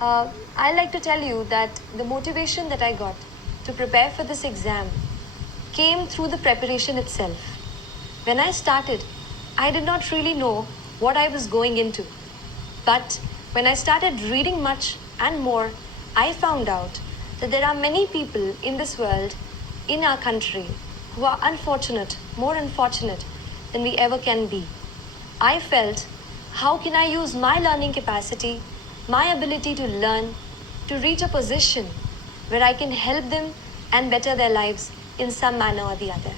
I'd like to tell you that the motivation that I got to prepare for this exam came through the preparation itself. When I started, I did not really know what I was going into. But when I started reading much and more, I found out that there are many people in this world, in our country, who are unfortunate, more unfortunate than we ever can be. I felt, how can I use my learning capacity, my ability to learn, to reach a position where I can help them and better their lives in some manner or the other.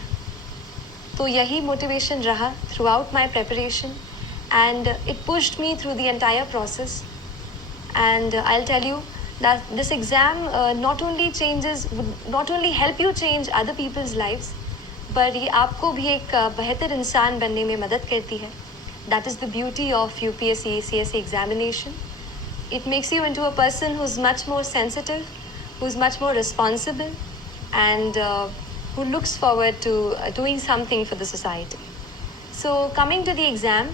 तो यही motivation रहा throughout my preparation, and it pushed me through the entire process. And I'll tell you that this exam not only help you change other people's lives, but ये आपको भी एक बेहतर इंसान बनने में मदद करती है. That is the beauty of UPSC CSE examination. It makes you into a person who's much more sensitive, who's much more responsible, and who looks forward to doing something for the society. So coming to the exam,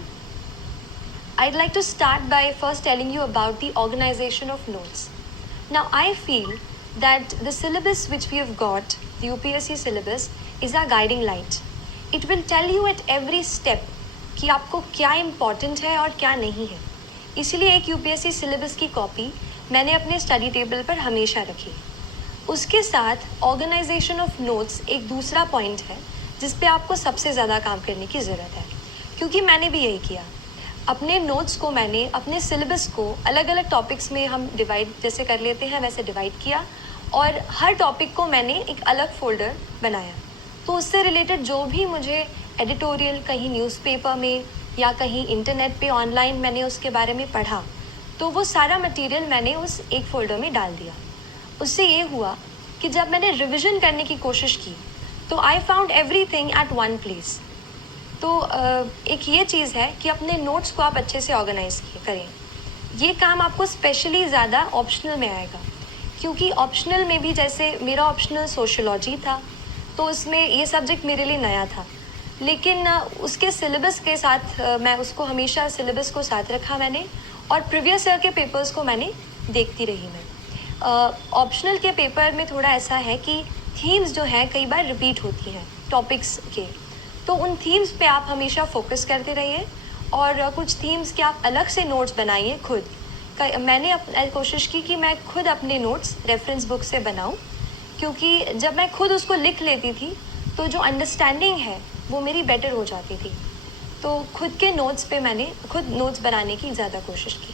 I'd like to start by first telling you about the organization of notes. Now I feel that the syllabus which we have got, the UPSC syllabus, is our guiding light. It will tell you at every step कि आपको क्या important है और क्या नहीं है. इसलिए एक यूपीएससी सिलेबस की कॉपी मैंने अपने स्टडी टेबल पर हमेशा रखी. उसके साथ ऑर्गेनाइजेशन ऑफ नोट्स एक दूसरा पॉइंट है जिस पे आपको सबसे ज़्यादा काम करने की ज़रूरत है, क्योंकि मैंने भी यही किया. अपने नोट्स को मैंने अपने सिलेबस को अलग अलग टॉपिक्स में हम डिवाइड जैसे कर लेते हैं वैसे डिवाइड किया, और हर टॉपिक को मैंने एक अलग फोल्डर बनाया. तो उससे रिलेटेड जो भी मुझे एडिटोरियल कहीं न्यूज़पेपर में या कहीं इंटरनेट पे ऑनलाइन मैंने उसके बारे में पढ़ा, तो वो सारा मटेरियल मैंने उस एक फ़ोल्डर में डाल दिया. उससे ये हुआ कि जब मैंने रिवीजन करने की कोशिश की तो I found everything at one place. तो एक ये चीज़ है कि अपने नोट्स को आप अच्छे से ऑर्गेनाइज करें. ये काम आपको स्पेशली ज़्यादा ऑप्शनल में आएगा, क्योंकि ऑप्शनल में भी जैसे मेरा ऑप्शनल सोशियोलॉजी था, तो उसमें ये सब्जेक्ट मेरे लिए नया था, लेकिन उसके सिलेबस के साथ मैं उसको हमेशा सिलेबस को साथ रखा मैंने, और प्रीवियस ईयर के पेपर्स को मैंने देखती रही. मैं ऑप्शनल के पेपर में थोड़ा ऐसा है कि थीम्स जो हैं कई बार रिपीट होती हैं टॉपिक्स के, तो उन थीम्स पे आप हमेशा फोकस करते रहिए, और कुछ थीम्स के आप अलग से नोट्स बनाइए खुद. मैंने कोशिश की कि मैं खुद अपने नोट्स रेफरेंस बुक से बनाऊं, क्योंकि जब मैं खुद उसको लिख लेती थी तो जो अंडरस्टैंडिंग है वो मेरी बेटर हो जाती थी. तो खुद के नोट्स पे मैंने खुद नोट्स बनाने की ज़्यादा कोशिश की.